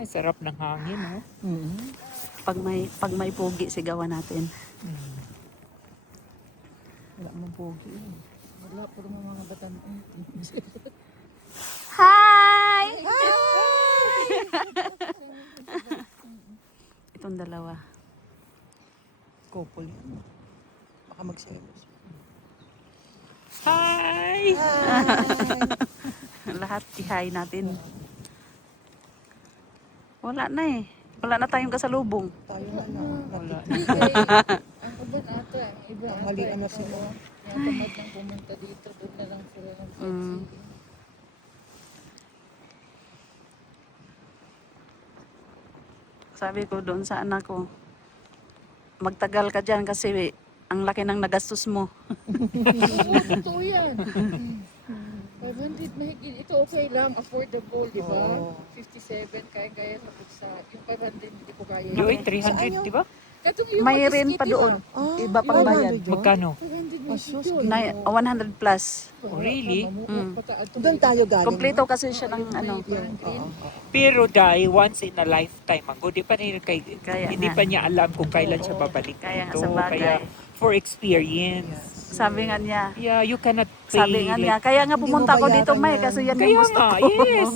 Ay, sarap ng hangin, oh. Pag may pogi, sigawan natin. Wala mong pogi. Wala po mga batan. Hi! Itong dalawa. Couple yan. Baka magselos. Hi! Lahat i-hi natin. Wala na eh. Wala na tayong kasalubong. Tayo na lang. Wala. Ang iba ata, ang iba ata. Tanghalian na sila. Natamad nang pumunta dito, doon na lang sila ng sightseeing. Sabi ko doon sa anak ko, magtagal ka dyan kasi ang laki ng nagastos mo. Oo, totoo yan. 500 mahigit. Ito okay lang, affordable, di ba? Oo. 57, kaya-kaya sa buksa. Yung 500, hindi ko kaya. Doon, 300, di ba? Katong yung May mga rin pa biscuit, doon. Ah, Iba pang bayad. Magkano? 500 Asus, mahigit yun. 100 plus. Oh, really? Doon tayo galing. Kompleto kasi siya ng ano. Pero dahil once in a lifetime, ang di pa rin Kaya hindi nga. pa niya alam kung kailan siya babalik Kaya nga dito. sa bagay. Kaya for experience. Sabi nga niya, Yeah, you cannot pay. sabi nga niya, kaya nga Hindi pumunta mo ko dito, bayaran May, yan. kasi yan Kaya yung gusto nga, ko. yes.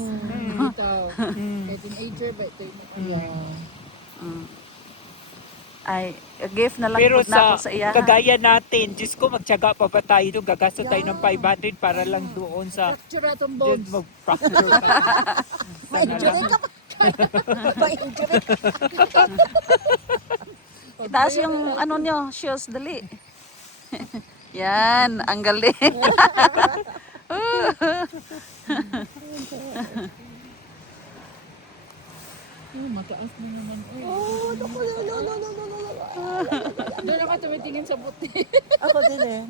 Kaya teenager ba ito yung Mm. Ay, gift na lang Pero po na ako sa iya. kagaya natin, Diyos ko, magtyaga pa ba tayo doon? Gagastos tayo ng 500 para lang doon sa fracture atong doon bones. mag-fracture ka. Ma-injury ka pa. Ma-injury ka. Itaas yung ano nyo, shoes, dali. Yan, ang galing. Mataas na naman. Oh, naku, no. Doon ako tumitingin sa buti. Ako din eh.